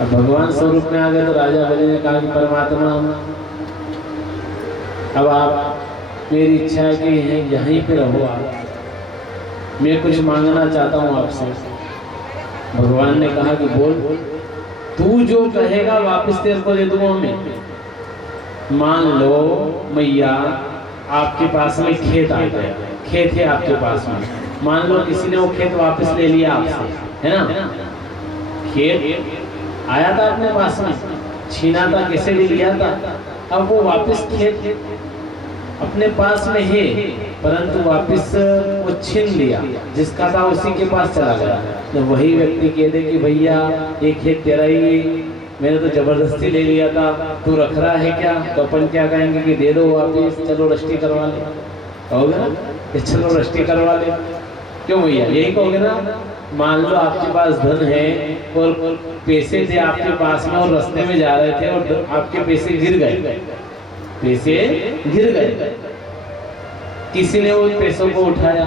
अब भगवान स्वरूप में आ गए तो राजा बलि ने कहा कि परमात्मा, अब आप, मेरी इच्छा है कि यहीं पे रहो आप, मैं कुछ मांगना चाहता हूँ आपसे। भगवान ने कहा कि बोल, तू जो कहेगा वापस तेरे को दे दूंगा मैं। मान लो मैया आपके पास में खेत आ गया, खेत है आपके पास में, मान लो किसी ने वो खेत वापस ले लिया आपसे, है ना? खेत आया था अपने पास में, छीना था, कैसे भी लिया था, अब वो वापस खेत अपने पास में है, परंतु वापस वो छीन लिया, जिसका था उसी के पास चला गया। तो वही व्यक्ति कह दे कि भैया ये खेत तेरा ही, मैंने तो जबरदस्ती ले लिया था, तू रख रहा है क्या? तो अपन क्या कहेंगे कि दे दो वापस, चलो रजिस्ट्री करवा ले। कहोगे ना कि चलो रजिस्ट्री करवा ले? क्यों भैया, यही कहोगे ना? मान लो आपके पास धन है और पैसे थे आपके पास में और रास्ते में जा रहे थे और आपके पैसे गिर गए, पैसे गिर गए, किसी ने उन पैसों को उठाया,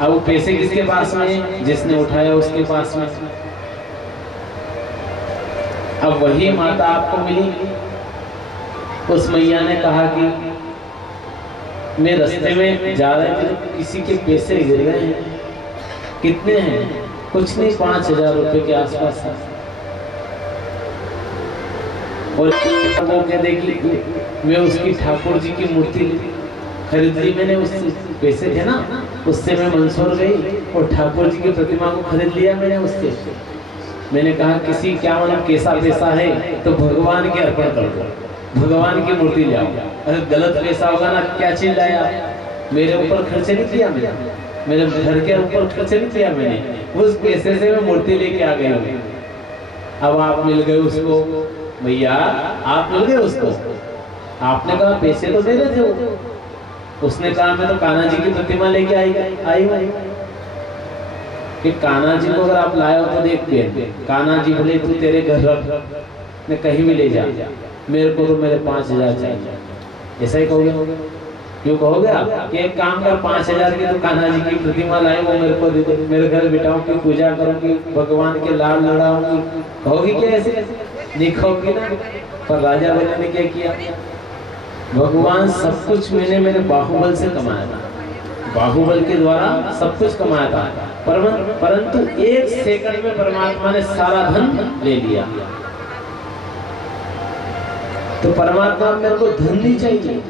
अब वो पैसे किसके पास में? जिसने उठाया उसके पास में। अब वही माता आपको मिली, उस मैया ने कहा कि मैं रास्ते में जा रहे थे तो किसी के पैसे गिर गए हैं। कितने हैं? कुछ नहीं, 5,000 रुपए के आसपास है। और वो कह दे कि मैं उसकी ठाकुर जी की मूर्ति खरीद ली, मैंने उस पैसे थे ना उससे मैं मंसूर गई और ठाकुर जी की प्रतिमा को खरीद लिया मैंने उससे। मैंने कहा किसी क्या मतलब कैसा पैसा है तो भगवान के अर्पण कर दो, भगवान की मूर्ति ले आओ। अगर गलत पैसा होगा ना, क्या चीज लाया, मेरे ऊपर खर्चे नहीं किया, मेरे घर के ऊपर खर्चे नहीं किया मैंने, उस पैसे से मैं मूर्ति लेके आ गई हूँ। अब आप मिल गए उसको भैया, आप मिल गए उसको, आपने कहा पैसे तो दे रहे थे वो, उसने कहा मैं तो कान्हा जी की प्रतिमा लेके आई हूँ कि कान्हा जी को अगर आप लाए हो तो देखते हैं, कान्हा जी भले तू तेरे घर रख, मैं कहीं भी ले जा, मेरे को तो मेरे 5,000 चाहिए। ऐसा ही कहोगे? क्यों कहोगे आप कि एक काम कर, 5,000 की तो कान्हा जी की प्रतिमा लाए, वो मेरे को दे दे, मेरे घर बिठाऊं की पूजा करूंगी, भगवान के लाल लड़ाऊंगी, कहोगी क्या? ऐसे नहीं कहोगी ना। पर राजा बलि ने क्या किया? भगवान सब कुछ मैंने मेरे बाहुबल से कमाया था, बाहुबल के द्वारा सब कुछ कमाया था, परंतु 1 सेकंड में परमात्मा ने सारा धन ले लिया। तो परमात्मा मेरे को धन नहीं चाहिए,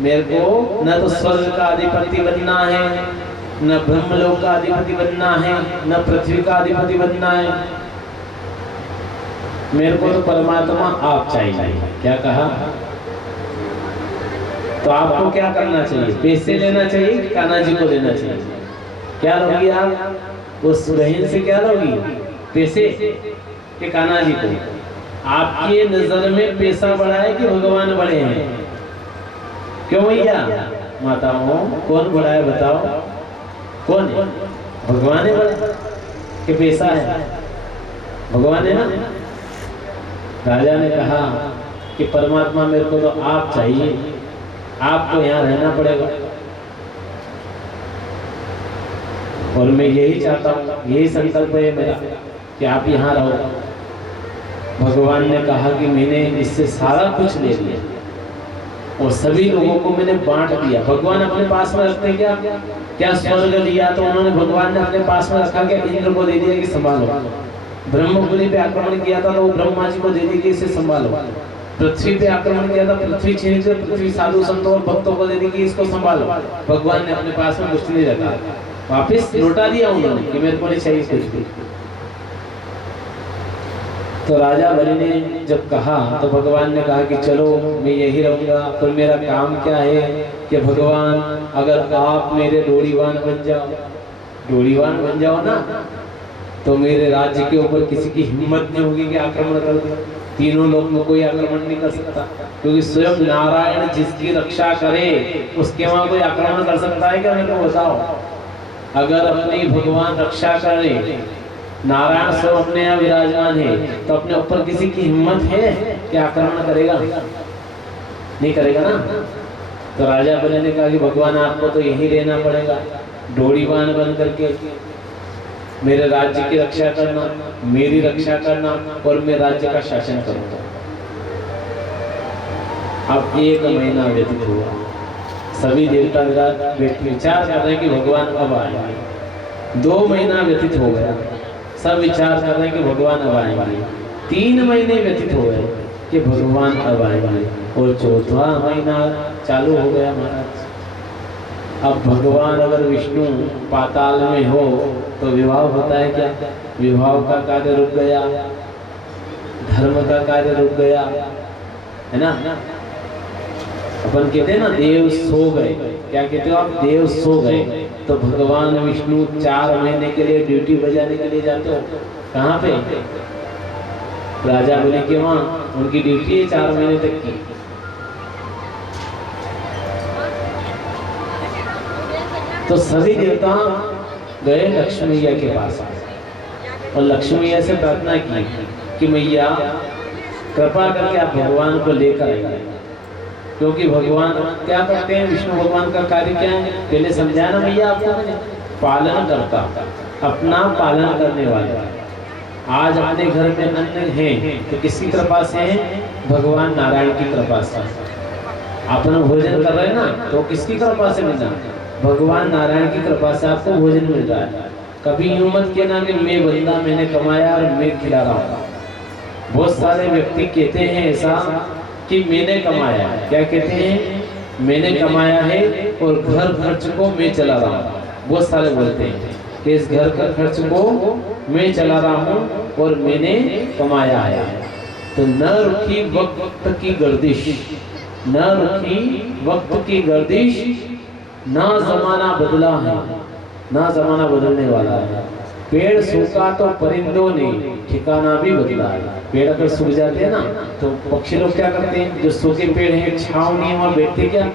मेरे को न तो स्वर्ग का अधिपति बनना है, न ब्रह्मलोक का अधिपति बनना है, न पृथ्वी का अधिपति बनना है, मेरे को तो परमात्मा आप चाहिए। क्या कहा? तो आपको क्या करना चाहिए? पैसे लेना चाहिए, कान्हा जी को लेना चाहिए। क्या लोगी आप? उस बहन से क्या लोगी? पैसे के कान्हा जी को? आपकी नजर में पैसा बड़ा है कि भगवान बड़े हैं? क्यों भैया माताओं, कौन बड़ा है बताओ? कौन है? भगवान है बड़ा कि पैसा है? भगवान है ना। राजा ने कहा कि परमात्मा मेरे को तो आप चाहिए, आपको यहाँ रहना पड़ेगा। और मैं यही चाहता हूँ, यही संकल्प है मेरा कि आप यहाँ रहो। भगवान ने कहा कि मैंने इससे सारा कुछ ले लिया और सभी लोगों को मैंने बांट दिया। भगवान अपने पास में रखते क्या? क्या स्वर्ग लिया तो उन्होंने, भगवान ने अपने पास में रखा, क्या इंद्र को दे दिया कि संभालो। ब्रह्मपुरी पे आक्रमण किया था तो वो ब्रह्मा जी को दे दी कि इसे संभालो। पृथ्वी पे आक्रमण किया था, पृथ्वी छीन के पृथ्वी साधु संतों और भक्तों को दे दी कि इसको संभालो। भगवान ने अपने पास में कुछ नहीं रखा, वापिस लौटा दिया उन्होंने कि मेरे को नहीं चाहिए कुछ भी। तो राजा बलि ने जब कहा तो भगवान ने कहा कि चलो मैं यही रहूंगा, पर मेरा काम क्या है कि भगवान अगर आप मेरे डोरीवान बन जाओ ना, तो मेरे राज्य के ऊपर किसी की हिम्मत नहीं होगी कि आक्रमण कर दे। तीनों लोग में कोई आक्रमण नहीं कर सकता, क्योंकि स्वयं नारायण जिसकी रक्षा करे उसके वहां कोई आक्रमण कर सकता है क्या? मेरे को बताओ। अगर अपनी भगवान रक्षा करे, नारायण स्वयं अपने यहाँ विराजमान है, तो अपने ऊपर किसी की हिम्मत है कि आक्रमण करेगा? नहीं करेगा ना। तो राजा बलि ने कहा कि भगवान आपको तो यही रहना पड़ेगा, डोरीवान बन करके मेरे राज्य की रक्षा करना, मेरी रक्षा करना और मैं राज्य का शासन करूंगा। अब 1 महीना व्यतीत हुआ, सभी देवता विचार कर रहे हैं कि भगवान अब आएंगे। 2 महीना व्यतीत हो गया, सब विचार कर रहे हैं कि भगवान अब आएंगे। 3 महीने व्यतीत हो गए कि भगवान अब आएंगे, और 4वां महीना चालू हो गया महाराज। अब भगवान अगर विष्णु पाताल में हो तो विवाह होता है क्या? विवाह का कार्य रुक गया, धर्म का कार्य रुक गया, है ना। अपन कहते हैं ना देव सो गए, क्या कहते हो आप? देव सो गए। तो भगवान विष्णु 4 महीने के लिए ड्यूटी बजाने के लिए जाते हो कहाँ पे? राजा बलि के वहाँ उनकी ड्यूटी है 4 महीने तक की। तो सभी देवता गए लक्ष्मी मैया के पास और लक्ष्मी मैया से प्रार्थना की कि मैया कृपा करके आप भगवान को लेकर आइए, क्योंकि भगवान क्या करते हैं? विष्णु भगवान का कार्य क्या है? पहले समझाया ना मैया आपको मैंने, पालन करता, अपना पालन करने वाला। आज अपने घर में अन्न है तो किसकी कृपा से है? भगवान नारायण की कृपा से। अपन भोजन कर रहे हैं ना, तो किसकी कृपा से मिल रहा है? भगवान नारायण की कृपा से आपको भोजन मिल रहा है। कभी यूं मत कहना कि मैं बंदा, मैंने कमाया और मैं खिला रहा हूँ। बहुत सारे व्यक्ति कहते हैं ऐसा कि मैंने कमाया, क्या कहते हैं? मैंने कमाया है और घर खर्च को मैं चला रहा हूँ। बहुत सारे बोलते हैं कि इस घर का खर्च को मैं चला रहा हूँ और मैंने कमाया है। तो न रुकी वक्त की गर्दिश, न रुकी वक्त की गर्दिश, ना जमाना बदला है, ना जमाना बदलने वाला है। पेड़ सूखा तो परिंदों ने ठिकाना भी बदला है। पेड़ अगर सूख जाते हैं ना तो पक्षी लोग क्या करते हैं? जो सूखे पेड़ हैं, छांव नहीं है, वहाँ बैठते क्या?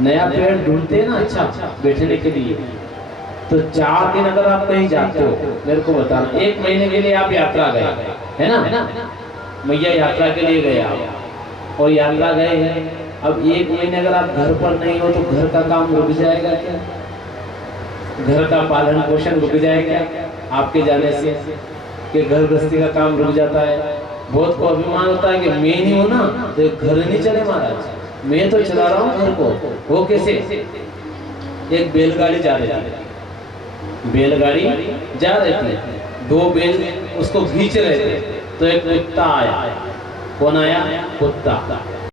नया पेड़ ढूंढते हैं ना अच्छा बैठने के लिए। तो 4 दिन अगर आप कहीं जाते हो, मेरे को बताना, 1 महीने के लिए आप यात्रा गए, है ना, मैया यात्रा के लिए गए आप और यात्रा गए हैं। अब 1 महीने अगर आप घर पर नहीं हो तो घर का काम रुक जाएगा क्या? घर का पालन पोषण रुक जाएगा आपके जाने से? कि घर गृहस्थी का काम रुक जाता है। बहुत को अभिमान होता है कि मैं नहीं हूं ना तो घर नहीं चले महाराज, मैं तो चला रहा हूँ घर को। वो कैसे? एक बैलगाड़ी जा रही थी, बैलगाड़ी जा रही थी, 2 बैल उसको खींच रहे थे, तो एक कुत्ता आया। कौन आया? कुत्ता।